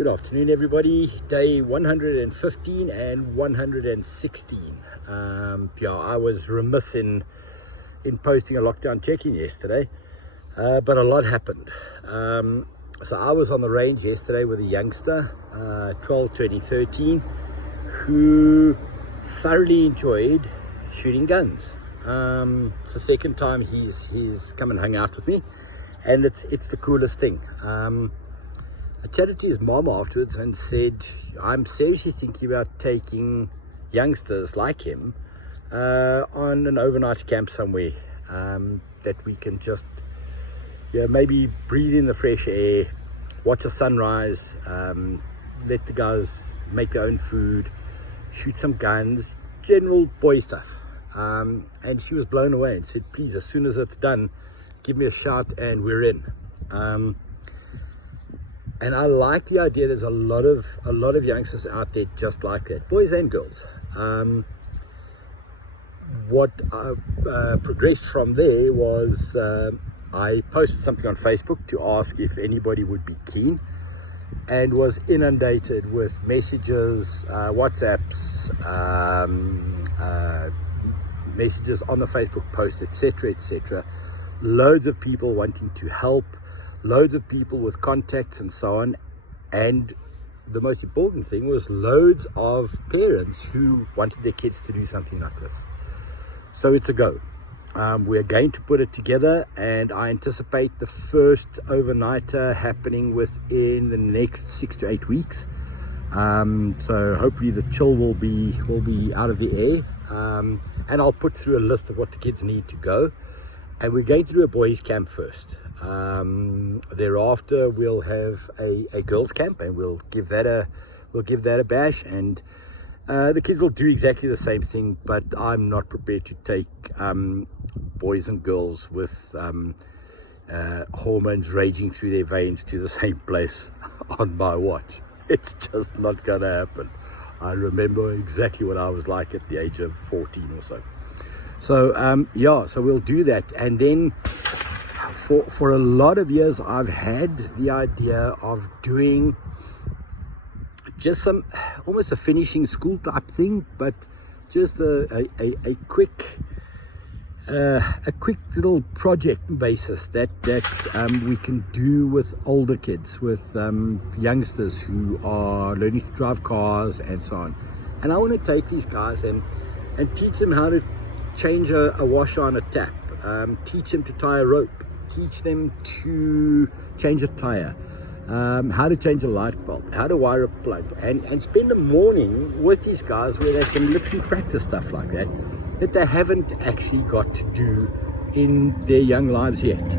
Good afternoon, everybody. Day 115 and 116. I was remiss in posting a lockdown check-in yesterday, but a lot happened. So I was on the range yesterday with a youngster, 12, 20, 13, who thoroughly enjoyed shooting guns. It's the second time he's come and hung out with me, and it's the coolest thing. I chatted to his mom afterwards and said, I'm seriously thinking about taking youngsters like him on an overnight camp somewhere that we can just maybe breathe in the fresh air, watch a sunrise, let the guys make their own food, shoot some guns, general boy stuff. And she was blown away and said, please, as soon as it's done, give me a shout and we're in. And I like the idea. There's a lot of youngsters out there just like that, boys and girls. What progressed from there was I posted something on Facebook to ask if anybody would be keen, and was inundated with messages, WhatsApps, messages on the Facebook post, etc., etc. Loads of people wanting to help, loads of people with contacts and so on, and the most important thing was loads of parents who wanted their kids to do something like this. So it's a go. We're going to put it together, and I anticipate the first overnighter happening within the next 6 to 8 weeks. So hopefully the chill will be out of the air, and I'll put through a list of what the kids need to go. And we're going to do a boys camp first. Thereafter we'll have a girls camp, and we'll give that a bash, and the kids will do exactly the same thing, but I'm not prepared to take boys and girls with hormones raging through their veins to the same place on my watch. It's just not gonna happen. I remember exactly what I was like at the age of 14 or so. So so we'll do that. And then for a lot of years I've had the idea of doing just some almost a finishing school type thing, but just a quick little project basis that we can do with older kids, with youngsters who are learning to drive cars and so on. And I want to take these guys and teach them how to change a washer on a tap, teach them to tie a rope, teach them to change a tire, how to change a light bulb, how to wire a plug, and spend a morning with these guys where they can literally practice stuff like that they haven't actually got to do in their young lives yet.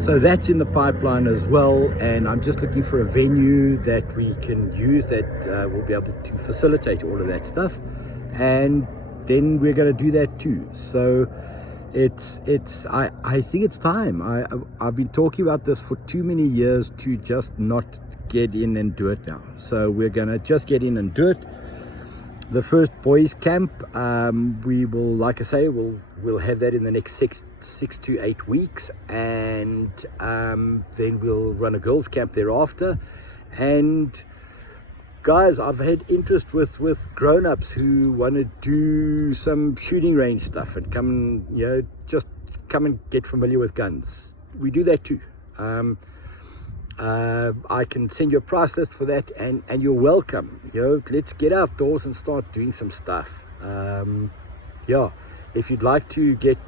So that's in the pipeline as well, and I'm just looking for a venue that we can use that will be able to facilitate all of that stuff, and then we're going to do that too. So I think it's time. I've been talking about this for too many years to just not get in and do it now. So we're going to just get in and do it. The first boys camp, we will, like I say, we'll have that in the next six to 8 weeks, and then we'll run a girls camp thereafter. And guys, I've had interest with grown-ups who want to do some shooting range stuff and come and get familiar with guns. We do that too. I can send you a price list for that, and you're welcome. Let's get outdoors and start doing some stuff. If you'd like to get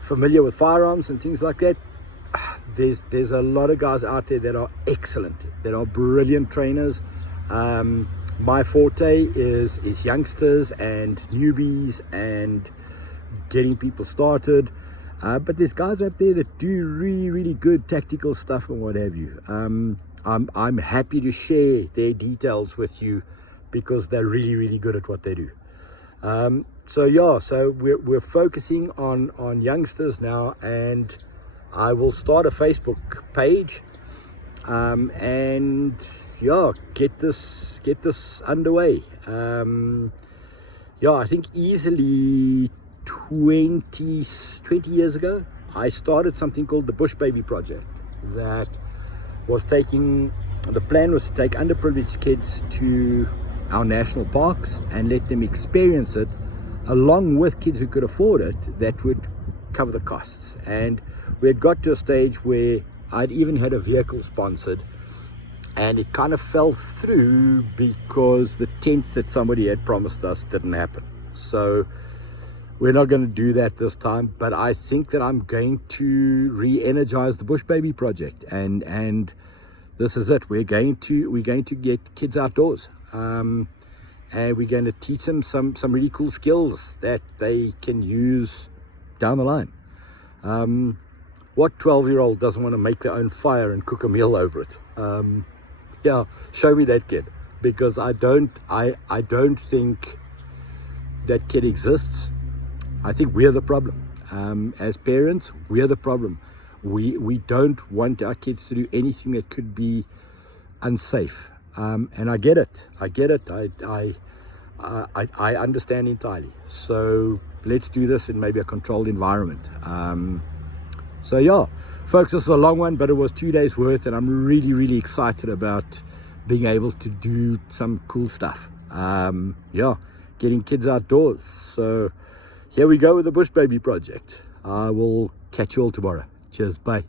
familiar with firearms and things like that, there's a lot of guys out there that are excellent, that are brilliant trainers. My forte is youngsters and newbies and getting people started. But there's guys out there that do really, really good tactical stuff and what have you. I'm happy to share their details with you because they're really, really good at what they do. So we're focusing on youngsters now, and I will start a Facebook page, and get this underway. I think easily 20 years ago, I started something called the Bush Baby Project that was taking The plan was to take underprivileged kids to our national parks and let them experience it along with kids who could afford it, that would cover the costs. And we had got to a stage where I'd even had a vehicle sponsored, and it kind of fell through because the tents that somebody had promised us didn't happen. So we're not going to do that this time, but I think that I'm going to re-energize the Bush Baby project, and this is it. We're going to get kids outdoors, and we're going to teach them some really cool skills that they can use down the line. What 12-year-old doesn't want to make their own fire and cook a meal over it? Yeah, show me that kid, because I don't think that kid exists. I think we're the problem. As parents, we're the problem. We don't want our kids to do anything that could be unsafe. And I get it. I understand entirely. So let's do this in maybe a controlled environment. So yeah, folks, this is a long one, but it was 2 days worth, and I'm really, really excited about being able to do some cool stuff. Yeah, getting kids outdoors. So here we go with the Bush Baby project. I will catch you all tomorrow. Cheers, bye.